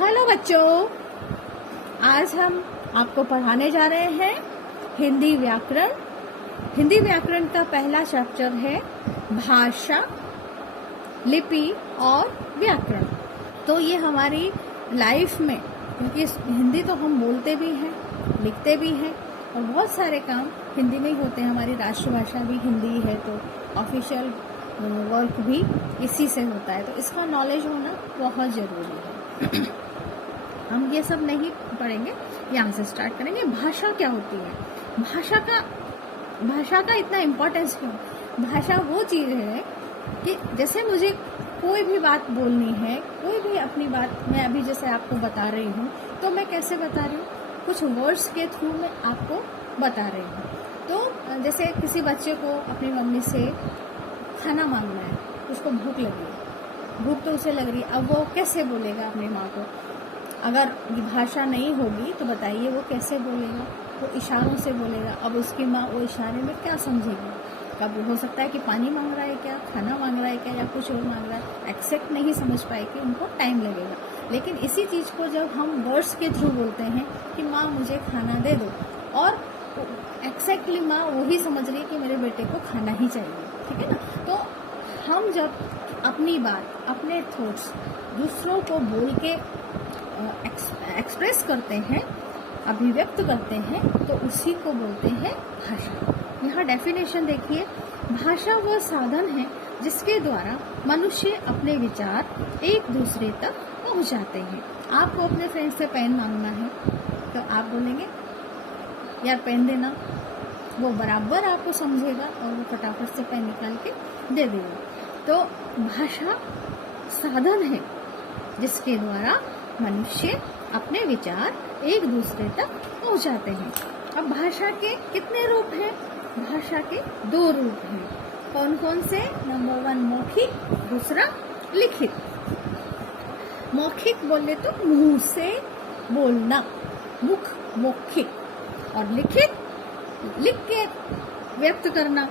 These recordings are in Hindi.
हेलो बच्चों, आज हम आपको पढ़ाने जा रहे हैं हिंदी व्याकरण। हिंदी व्याकरण का पहला चैप्टर है भाषा, लिपि और व्याकरण। तो ये हमारी लाइफ में, क्योंकि हिंदी तो हम बोलते भी हैं, लिखते भी हैं और बहुत सारे काम हिंदी में ही होते हैं। हमारी राष्ट्रभाषा भी हिंदी है, तो ऑफिशियल वर्क भी इसी से होता है, तो इसका नॉलेज होना बहुत ज़रूरी है। हम ये सब नहीं पढ़ेंगे, यहाँ से स्टार्ट करेंगे। भाषा क्या होती है? भाषा का इतना इम्पोर्टेंस क्यों? भाषा वो चीज़ है कि जैसे मुझे कोई भी बात बोलनी है, कोई भी अपनी बात मैं अभी जैसे आपको बता रही हूँ, तो मैं कैसे बता रही हूँ? कुछ वर्ड्स के थ्रू मैं आपको बता रही हूँ। तो जैसे किसी बच्चे को अपनी मम्मी से खाना मांगना है, उसको भूख लगी है, भूख तो उसे लग रही है, अब वो कैसे बोलेगा अपनी माँ को? अगर भाषा नहीं होगी तो बताइए वो कैसे बोलेगा? वो इशारों से बोलेगा। अब उसकी माँ वो इशारे में क्या समझेगी? कब हो सकता है कि पानी मांग रहा है क्या, खाना मांग रहा है क्या, या कुछ और मांग रहा है, एक्सेक्ट नहीं समझ पाएगी, उनको टाइम लगेगा। लेकिन इसी चीज़ को जब हम वर्ड्स के थ्रू बोलते हैं कि माँ मुझे खाना दे दो, और एक्जैक्टली माँ वही समझ रही है कि मेरे बेटे को खाना ही चाहिए, ठीक है ना? तो हम जब अपनी बात, अपने थॉट्स दूसरों को बोल के एक्सप्रेस करते हैं, अभिव्यक्त करते हैं, तो उसी को बोलते हैं भाषा। यहाँ डेफिनेशन देखिए, भाषा वह साधन है जिसके द्वारा मनुष्य अपने विचार एक दूसरे तक पहुँचाते हैं। आपको अपने फ्रेंड से पेन मांगना है तो आप बोलेंगे यार पेन देना, वो बराबर आपको समझेगा और वो फटाफट से पेन निकाल के दे देगा। तो भाषा साधन है जिसके द्वारा मनुष्य अपने विचार एक दूसरे तक पहुंचाते हैं। अब भाषा के कितने रूप हैं? भाषा के 2 रूप हैं। कौन कौन से? नंबर 1 मौखिक, दूसरा लिखित। मौखिक बोले तो मुंह से बोलना, मुख मौखिक, और लिखित लिख के व्यक्त करना।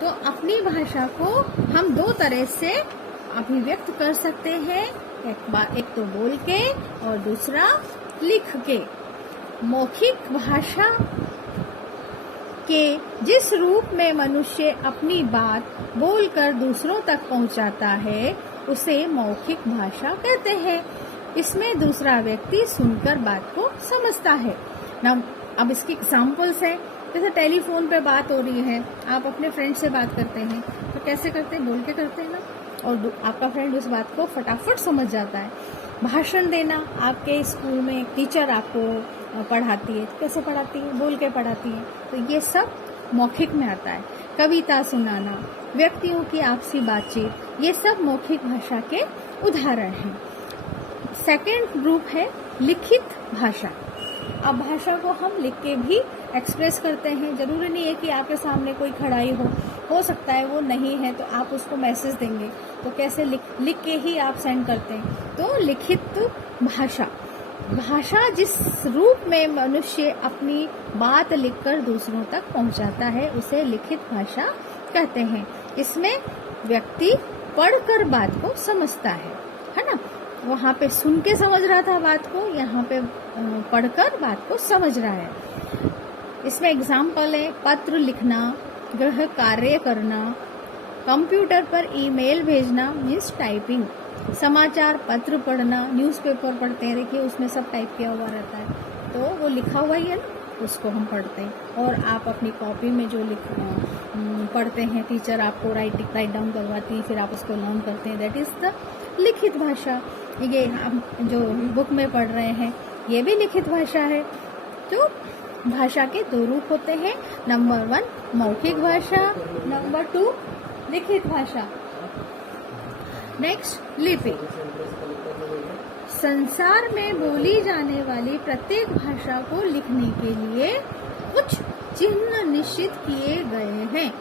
तो अपनी भाषा को हम 2 तरह से अभिव्यक्त कर सकते हैं, एक तो बोल के और दूसरा लिख के। मौखिक भाषा के जिस रूप में मनुष्य अपनी बात बोलकर दूसरों तक पहुंचाता है उसे मौखिक भाषा कहते हैं। इसमें दूसरा व्यक्ति सुनकर बात को समझता है ना। अब इसकी एग्जाम्पल्स है, जैसे टेलीफोन पे बात हो रही है, आप अपने फ्रेंड से बात करते हैं तो कैसे करते हैं? बोल के करते हैं ना, और आपका फ्रेंड उस बात को फटाफट समझ जाता है। भाषण देना, आपके स्कूल में एक टीचर आपको पढ़ाती है, कैसे पढ़ाती है? बोल के पढ़ाती है, तो ये सब मौखिक में आता है। कविता सुनाना, व्यक्तियों की आपसी बातचीत, ये सब मौखिक भाषा के उदाहरण हैं। सेकेंड ग्रुप है लिखित भाषा। अब भाषा को हम लिख के भी एक्सप्रेस करते हैं। जरूरी नहीं है कि आपके सामने कोई खड़ा ही हो सकता है वो नहीं है तो आप उसको मैसेज देंगे, तो कैसे लिख के ही आप सेंड करते हैं। तो लिखित भाषा, भाषा जिस रूप में मनुष्य अपनी बात लिखकर दूसरों तक पहुंचाता है उसे लिखित भाषा कहते हैं। इसमें व्यक्ति पढ़कर बात को समझता है ना? वहाँ पे सुन के समझ रहा था बात को, यहाँ पे पढ़कर बात को समझ रहा है। इसमें एग्जाम्पल है पत्र लिखना, गृह कार्य करना, कंप्यूटर पर ईमेल भेजना मीन्स टाइपिंग, समाचार पत्र पढ़ना, न्यूज़पेपर पढ़ते हैं, देखिए उसमें सब टाइप किया हुआ रहता है, तो वो लिखा हुआ ही है ना, उसको हम पढ़ते हैं। और आप अपनी कॉपी में जो पढ़ते हैं, टीचर आपको राइट डाउन करवाती है, फिर आप उसको लर्न करते हैं, दैट इज़ द लिखित भाषा। ये हम जो बुक में पढ़ रहे हैं ये भी लिखित भाषा है। तो भाषा के 2 रूप होते हैं, नंबर 1 मौखिक भाषा, नंबर 2 लिखित भाषा। नेक्स्ट लिपि। संसार में बोली जाने वाली प्रत्येक भाषा को लिखने के लिए कुछ चिन्ह निश्चित किए गए हैं,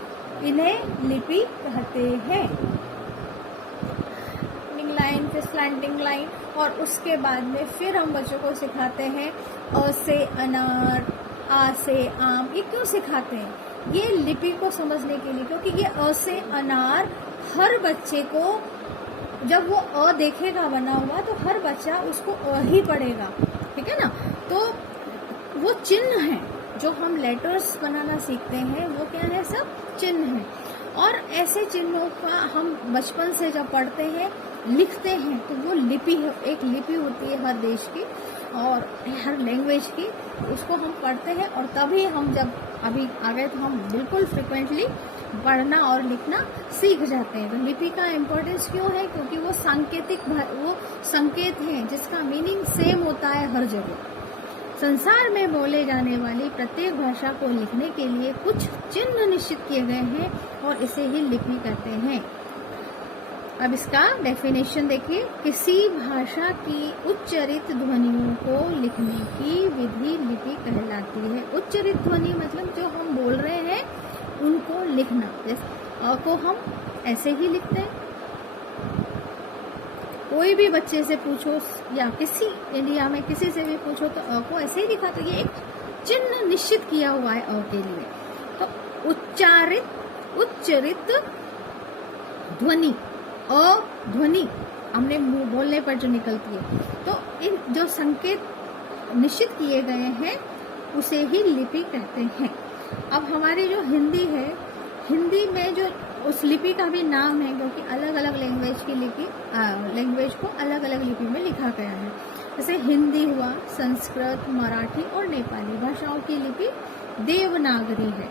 इन्हें लिपि कहते हैं। लाइन, फिर स्लैंटिंग लाइन, और उसके बाद में फिर हम बच्चों को सिखाते हैं अ से अनार, आ से आम। ये क्यों सिखाते हैं? ये लिपि को समझने के लिए, क्योंकि ये अ से अनार हर बच्चे को जब वो अ देखेगा बना हुआ तो हर बच्चा उसको अ ही पढ़ेगा, ठीक है ना। तो वो चिन्ह है जो हम लेटर्स बनाना सीखते हैं, वो क्या है, सब चिन्ह है। और ऐसे चिन्हों का हम बचपन से जब पढ़ते हैं, लिखते हैं, तो वो लिपि है, एक लिपि होती है हर देश की और हर लैंग्वेज की, उसको हम पढ़ते हैं। और तभी हम जब अभी आ गए तो हम बिल्कुल फ्रिक्वेंटली पढ़ना और लिखना सीख जाते हैं। तो लिपि का इम्पोर्टेंस क्यों है, क्योंकि वो सांकेतिक, वो संकेत हैं जिसका मीनिंग सेम होता है हर जगह। संसार में बोले जाने वाली प्रत्येक भाषा को लिखने के लिए कुछ चिन्ह निश्चित किए गए हैं और इसे ही लिपि कहते हैं। अब इसका डेफिनेशन देखिए, किसी भाषा की उच्चरित ध्वनियों को लिखने की विधि लिपि कहलाती है। उच्चरित ध्वनि मतलब जो हम बोल रहे हैं उनको लिखना। जैसे अ को हम ऐसे ही लिखते हैं, कोई भी बच्चे से पूछो या किसी इंडिया में किसी से भी पूछो तो अ को ऐसे ही लिखा। तो ये एक चिन्ह निश्चित किया हुआ है अ के लिए। तो उच्चरित ध्वनि, अ ध्वनि हमने मुंह बोलने पर जो निकलती है, तो इन जो संकेत निश्चित किए गए हैं उसे ही लिपि कहते हैं। अब हमारी जो हिंदी है, हिंदी में जो उस लिपि का भी नाम है, क्योंकि अलग अलग लैंग्वेज की लिपि, लैंग्वेज को अलग अलग लिपि में लिखा गया है। जैसे हिंदी हुआ, संस्कृत, मराठी और नेपाली भाषाओं की लिपि देवनागरी है।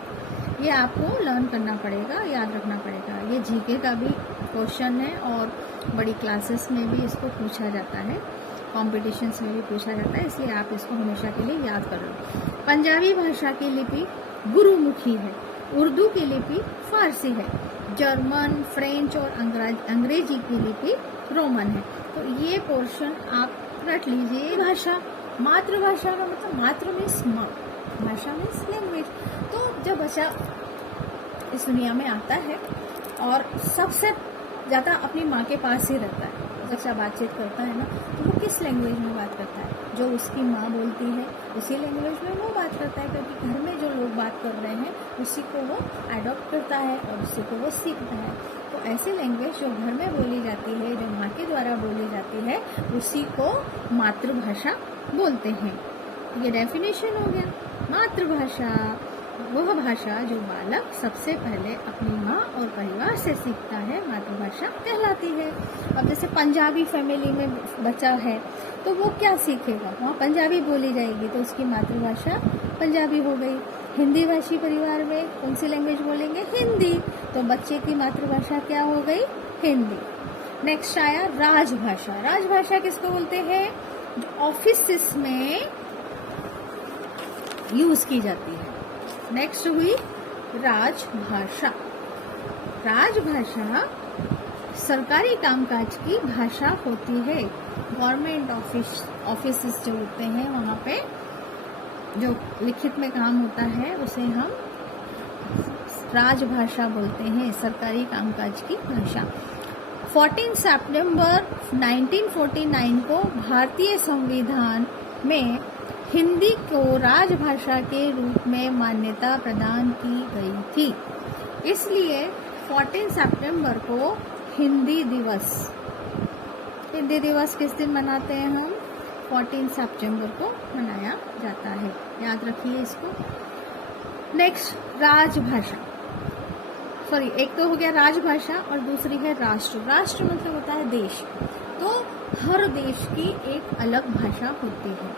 ये आपको लर्न करना पड़ेगा, याद रखना पड़ेगा। ये जीके का भी क्वेश्चन है और बड़ी क्लासेस में भी इसको पूछा जाता है, कॉम्पिटिशन्स में भी पूछा जाता है, इसलिए आप इसको हमेशा के लिए याद कर लो। पंजाबी भाषा की लिपि गुरुमुखी है। उर्दू की लिपि फारसी है। जर्मन, फ्रेंच और अंग्रेजी की लिपि रोमन है। तो ये पोर्शन आप रट लीजिए। भाषा, मातृभाषा का मतलब मातृ मीन्स माँ, भाषा मीन्स लैंग्वेज। तो जब बच्चा इस दुनिया में आता है और सबसे ज़्यादा अपनी माँ के पास ही रहता है, बच्चा बातचीत करता है ना, तो वो किस लैंग्वेज में बात करता है, जो उसकी माँ बोलती है उसी लैंग्वेज में वो बात करता है। क्योंकि घर में जो लोग बात कर रहे हैं उसी को वो अडॉप्ट करता है और उसी को वो सीखता है। तो ऐसी लैंग्वेज जो घर में बोली जाती है, जो माँ के द्वारा बोली जाती है, उसी को मातृभाषा बोलते हैं। ये डेफिनेशन हो गया। मातृभाषा वह भाषा जो बालक सबसे पहले अपनी माँ और परिवार से सीखता है, मातृभाषा कहलाती है। अब जैसे पंजाबी फैमिली में बच्चा है तो वो क्या सीखेगा, वहाँ पंजाबी बोली जाएगी तो उसकी मातृभाषा पंजाबी हो गई। हिंदी भाषी परिवार में कौन सी लैंग्वेज बोलेंगे, हिंदी, तो बच्चे की मातृभाषा क्या हो गई, हिंदी। नेक्स्ट आया राजभाषा। राजभाषा किसको बोलते हैं, जो ऑफिस में यूज की जाती है। नेक्स्ट हुई राजभाषा। राजभाषा सरकारी कामकाज की भाषा होती है। गवर्नमेंट ऑफिस जो होते हैं वहाँ पे जो लिखित में काम होता है उसे हम राजभाषा बोलते हैं, सरकारी कामकाज की भाषा। 14 सितंबर 1949 को भारतीय संविधान में हिंदी को राजभाषा के रूप में मान्यता प्रदान की गई थी। इसलिए 14 सितंबर को हिंदी दिवस किस दिन मनाते हैं हम, 14 सितंबर को मनाया जाता है, याद रखिए इसको। नेक्स्ट राजभाषा, सॉरी, एक तो हो गया राजभाषा और दूसरी है राष्ट्र। राष्ट्र मतलब होता है देश, तो हर देश की एक अलग भाषा होती है।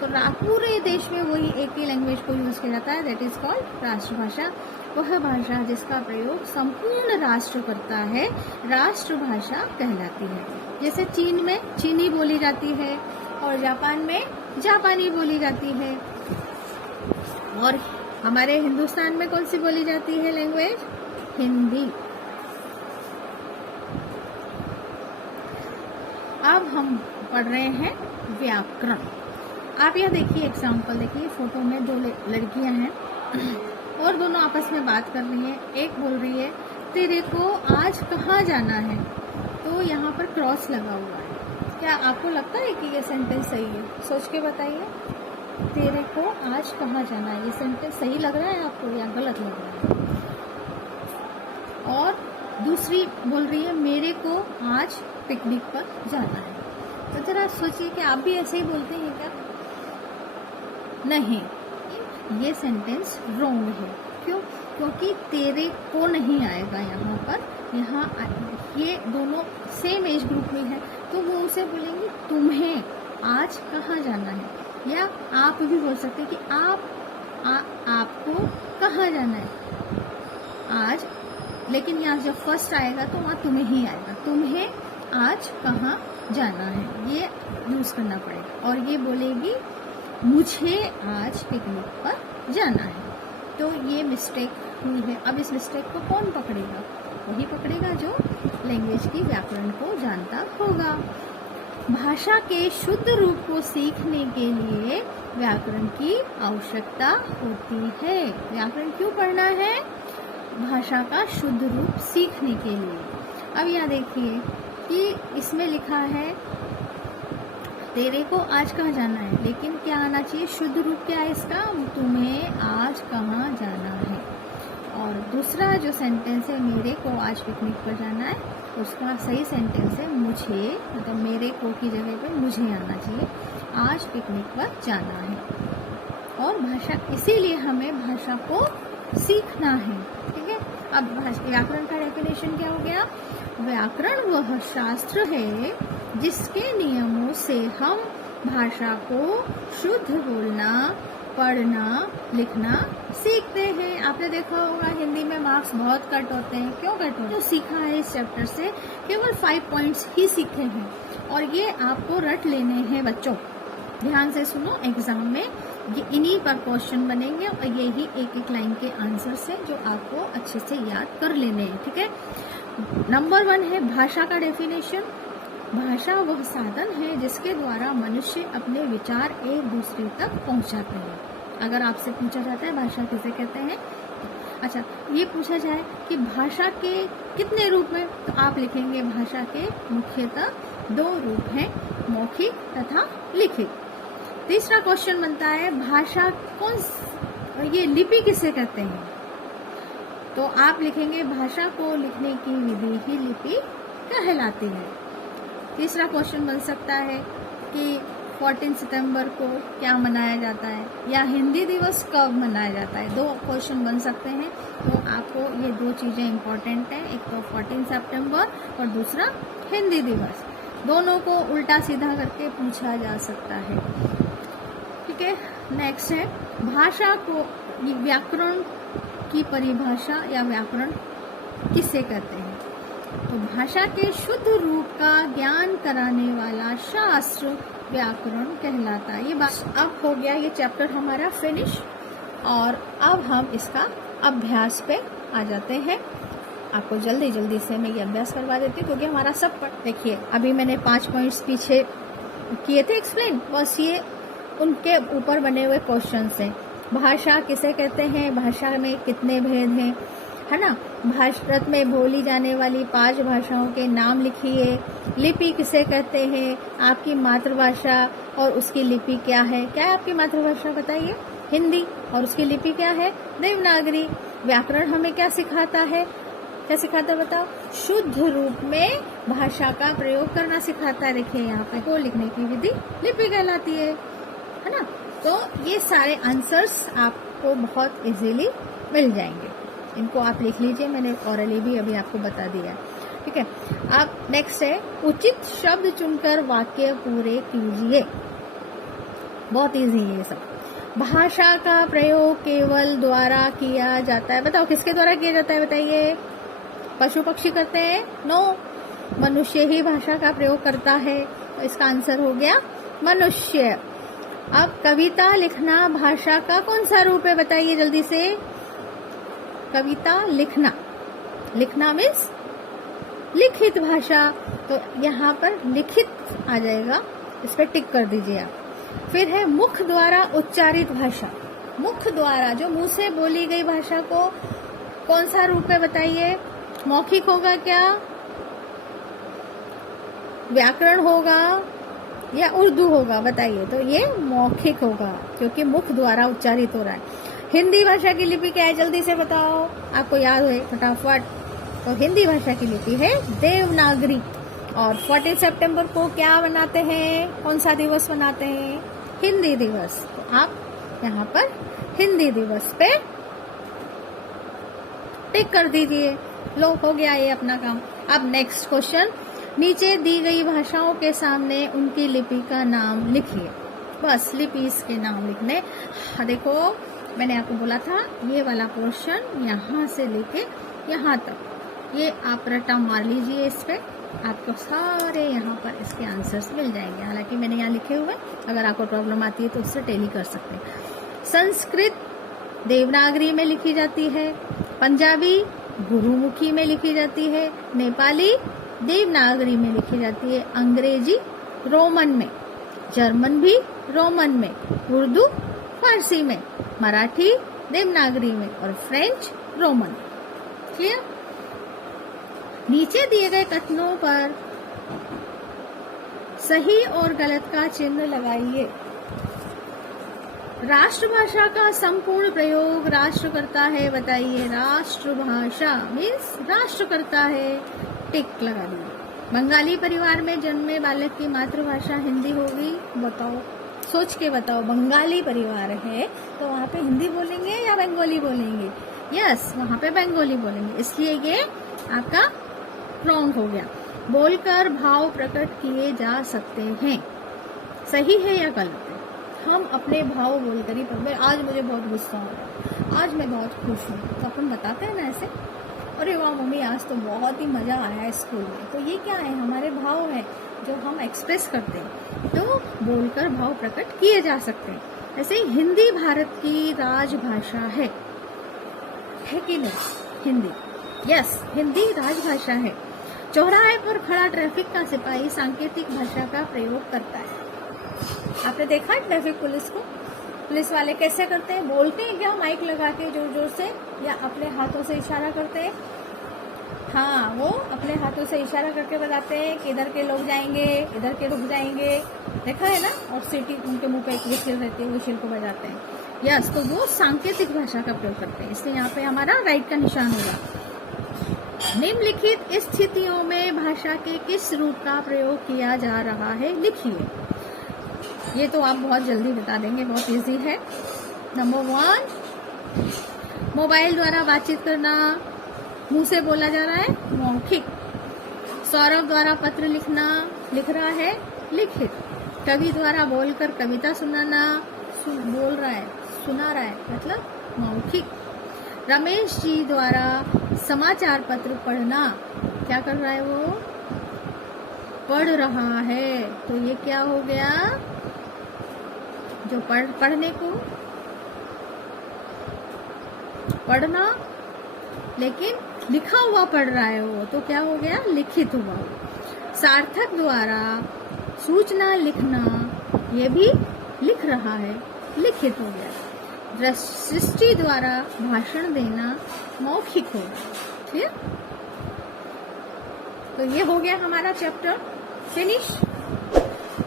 तो पूरे देश में वही एक ही लैंग्वेज को यूज किया जाता है, दैट इज कॉल्ड राष्ट्रभाषा। वह भाषा जिसका प्रयोग संपूर्ण राष्ट्र करता है राष्ट्रभाषा कहलाती है। जैसे चीन में चीनी बोली जाती है और जापान में जापानी बोली जाती है, और हमारे हिंदुस्तान में कौन सी बोली जाती है लैंग्वेज, हिंदी। अब हम पढ़ रहे हैं व्याकरण। आप यह देखिए, एग्जाम्पल देखिए, फोटो में दो लड़कियां हैं और दोनों आपस में बात कर रही हैं। एक बोल रही है तेरे को आज कहाँ जाना है, तो यहाँ पर क्रॉस लगा हुआ है। क्या आपको लगता है कि ये सेंटेंस सही है, सोच के बताइए। तेरे को आज कहाँ जाना है, ये सेंटेंस सही लग रहा है आपको या गलत लग रहा है। और दूसरी बोल रही है मेरे को आज पिकनिक पर जाना है। तो जरा सोचिए कि आप भी ऐसे ही बोलते हैं क्या? नहीं, ये सेंटेंस रॉन्ग है। क्यों? क्योंकि तेरे को नहीं आएगा यहाँ पर। यहाँ ये दोनों सेम एज ग्रुप में है, तो वो उसे बोलेंगे तुम्हें आज कहाँ जाना है, या आप भी बोल सकते हैं कि आपको कहाँ जाना है आज। लेकिन यहाँ जब फर्स्ट आएगा तो वहाँ तुम्हें ही आएगा, तुम्हें आज कहाँ जाना है, ये यूज करना पड़ेगा। और ये बोलेगी मुझे आज पिकनिक पर जाना है। तो ये मिस्टेक हुई है। अब इस मिस्टेक को कौन पकड़ेगा? वही पकड़ेगा जो लैंग्वेज की व्याकरण को जानता होगा। भाषा के शुद्ध रूप को सीखने के लिए व्याकरण की आवश्यकता होती है। व्याकरण क्यों पढ़ना है? भाषा का शुद्ध रूप सीखने के लिए। अब यहाँ देखिए कि इसमें लिखा है तेरे को आज कहाँ जाना है, लेकिन क्या आना चाहिए? शुद्ध रूप क्या है इसका? तुम्हें आज कहाँ जाना है। और दूसरा जो सेंटेंस है मेरे को आज पिकनिक पर जाना है, उसका सही सेंटेंस है मुझे, मतलब मेरे को की जगह पे मुझे आना चाहिए, आज पिकनिक पर जाना है। और भाषा, इसीलिए हमें भाषा को सीखना है। ठीक है। अब व्याकरण का डेफिनेशन क्या हो गया? व्याकरण वह शास्त्र है जिसके नियमों से हम भाषा को शुद्ध बोलना, पढ़ना, लिखना सीखते हैं। आपने देखा होगा हिंदी में मार्क्स बहुत कट होते हैं। क्यों कट होते हैं? जो सीखा है इस चैप्टर से केवल 5 पॉइंट्स ही सीखे हैं, और ये आपको रट लेने हैं बच्चों। ध्यान से सुनो, एग्जाम में ये इन्हीं पर क्वेश्चन बनेंगे और यही एक एक लाइन के आंसर है जो आपको अच्छे से याद कर लेने हैं। ठीक है। नंबर 1 है भाषा का डेफिनेशन। भाषा वह साधन है जिसके द्वारा मनुष्य अपने विचार एक दूसरे तक पहुंचाते हैं। अगर आपसे पूछा जाता है भाषा किसे कहते हैं, अच्छा ये पूछा जाए कि भाषा के कितने रूप हैं, तो आप लिखेंगे भाषा के मुख्यतः 2 रूप हैं, मौखिक तथा लिखित। तीसरा क्वेश्चन बनता है भाषा ये लिपि किसे कहते हैं, तो आप लिखेंगे भाषा को लिखने की विधि ही लिपि कहलाती है। तीसरा क्वेश्चन बन सकता है कि 14 सितंबर को क्या मनाया जाता है, या हिंदी दिवस कब मनाया जाता है। 2 क्वेश्चन बन सकते हैं। तो आपको ये 2 चीजें इम्पोर्टेंट हैं, एक तो 14 सितंबर और दूसरा हिंदी दिवस। दोनों को उल्टा सीधा करके पूछा जा सकता है। ठीक है। नेक्स्ट है भाषा को, व्याकरण की परिभाषा या व्याकरण किसे कहते हैं, तो भाषा के शुद्ध रूप का ज्ञान कराने वाला शास्त्र व्याकरण कहलाता है। ये बात अब हो गया, ये चैप्टर हमारा फिनिश, और अब हम इसका अभ्यास पे आ जाते हैं। आपको जल्दी जल्दी से मैं ये अभ्यास करवा देती हूँ क्योंकि हमारा सब देखिए अभी मैंने 5 पॉइंट्स पीछे किए थे एक्सप्लेन, बस ये उनके ऊपर बने हुए क्वेश्चंस हैं। भाषा किसे कहते हैं, भाषा में कितने भेद हैं, है ना। भारत में बोली जाने वाली 5 भाषाओं के नाम लिखिए। लिपि किसे कहते हैं, आपकी मातृभाषा और उसकी लिपि क्या है। क्या है आपकी मातृभाषा बताइए? हिंदी। और उसकी लिपि क्या है? देवनागरी। व्याकरण हमें क्या सिखाता है, क्या सिखाता है बताओ? शुद्ध रूप में भाषा का प्रयोग करना सिखाता है। देखिए यहाँ पे को लिखने की विधि लिपि कहलाती है ना। तो ये सारे आंसर्स आपको बहुत इजीली मिल जाएंगे, इनको आप लिख लीजिए, मैंने ऑरली भी अभी आपको बता दिया। ठीक है। अब नेक्स्ट है उचित शब्द चुनकर वाक्य पूरे कीजिए। बहुत इजी है ये सब। भाषा का प्रयोग केवल द्वारा किया जाता है, बताओ किसके द्वारा किया जाता है बताइए? पशु पक्षी करते हैं? नो, मनुष्य ही भाषा का प्रयोग करता है। तो इसका आंसर हो गया मनुष्य। अब कविता लिखना भाषा का कौन सा रूप है बताइए जल्दी से? कविता लिखना, लिखना मीन्स लिखित भाषा, तो यहाँ पर लिखित आ जाएगा, इस पर टिक कर दीजिए आप। फिर है मुख द्वारा उच्चारित भाषा। मुख द्वारा जो मुंह से बोली गई भाषा को कौन सा रूप है बताइए? मौखिक होगा क्या, व्याकरण होगा या उर्दू होगा बताइए? तो ये मौखिक होगा क्योंकि मुख द्वारा उच्चारित हो रहा है। हिंदी भाषा की लिपि क्या है जल्दी से बताओ, आपको याद है फटाफट? तो हिंदी भाषा की लिपि है देवनागरी। और 14 सितंबर को क्या मनाते हैं, कौन सा दिवस मनाते हैं, हिंदी दिवस। तो आप यहाँ पर हिंदी दिवस पे टिक कर दीजिए। लो, हो गया ये अपना काम। अब नेक्स्ट क्वेश्चन, नीचे दी गई भाषाओं के सामने उनकी लिपि का नाम लिखिए। बस लिपि के नाम लिखने। देखो मैंने आपको बोला था ये वाला पोर्शन यहाँ से लेके यहाँ तक, ये आप रट्टा मार लीजिए इस पे, आपको सारे यहाँ पर इसके आंसर्स मिल जाएंगे। हालांकि मैंने यहाँ लिखे हुए, अगर आपको प्रॉब्लम आती है तो उससे टेली कर सकते हैं। संस्कृत देवनागरी में लिखी जाती है, पंजाबी गुरुमुखी में लिखी जाती है, नेपाली देवनागरी में लिखी जाती है, अंग्रेजी रोमन में, जर्मन भी रोमन में, उर्दू फारसी में, मराठी देवनागरी में और फ्रेंच रोमन। क्लियर? नीचे दिए गए कथनों पर सही और गलत का चिन्ह लगाइए। राष्ट्रभाषा का संपूर्ण प्रयोग राष्ट्र करता है, बताइए। राष्ट्रभाषा मीन्स राष्ट्र करता है, टिक लगा दीजिए। बंगाली परिवार में जन्मे बालक की मातृभाषा हिंदी होगी, बताओ, सोच के बताओ। बंगाली परिवार है तो वहाँ पे हिंदी बोलेंगे या बंगाली बोलेंगे? यस, वहाँ पे बंगाली बोलेंगे, इसलिए ये आपका रॉन्ग हो गया। बोलकर भाव प्रकट किए जा सकते हैं, सही है या गलत है? हम अपने भाव बोलकर ही, आज मुझे बहुत गुस्सा हो रहा है, आज मैं बहुत खुश हूँ, तो अपन बताते हैं ना ऐसे, अरे वाह मम्मी आज तो बहुत ही मजा आया है स्कूल में। तो ये क्या है? हमारे भाव है जो हम एक्सप्रेस करते हैं, तो बोलकर भाव प्रकट किए जा सकते हैं। ऐसे ही हिंदी भारत की राजभाषा है कि नहीं? हिंदी, यस, हिंदी राजभाषा है। चौराहे पर खड़ा ट्रैफिक का सिपाही सांकेतिक भाषा का प्रयोग करता है। आपने देखा है ट्रैफिक पुलिस को? पुलिस वाले कैसे करते हैं? बोलते हैं क्या माइक लगा के जोर जोर से, या अपने हाथों से इशारा करते हैं? हाँ, वो अपने हाथों से इशारा करके बताते हैं कि इधर के लोग जाएंगे, इधर के रुक जाएंगे। देखा है ना? और सिटी उनके मुंह पे एक विशिल रहती है, विशिल को बजाते हैं। यस, तो वो सांकेतिक भाषा का प्रयोग करते हैं, इसलिए यहाँ पे हमारा राइट का निशान होगा। निम्नलिखित स्थितियों में भाषा के किस रूप का प्रयोग किया जा रहा है, लिखिए। ये तो आप बहुत जल्दी बता देंगे, बहुत इजी है। नंबर 1, मोबाइल द्वारा बातचीत करना, मुंह से बोला जा रहा है, मौखिक। सौरभ द्वारा पत्र लिखना, लिख रहा है, लिखित। कवि द्वारा बोलकर कविता सुनाना, बोल रहा है, सुना रहा है, मतलब मौखिक। रमेश जी द्वारा समाचार पत्र पढ़ना, क्या कर रहा है वो? पढ़ रहा है, तो ये क्या हो गया? जो पढ़ने को पढ़ना, लेकिन लिखा हुआ पढ़ रहा है वो, तो क्या हो गया? लिखित हुआ। सार्थक द्वारा सूचना लिखना, ये भी लिख रहा है, लिखित हो गया। सृष्टि द्वारा भाषण देना, मौखिक हो गया। ठीक, तो ये हो गया हमारा चैप्टर फिनिश।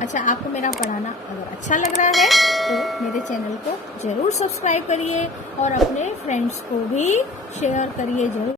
अच्छा, आपको मेरा पढ़ाना अगर अच्छा लग रहा है तो मेरे चैनल को जरूर सब्सक्राइब करिए और अपने फ्रेंड्स को भी शेयर करिए जरूर।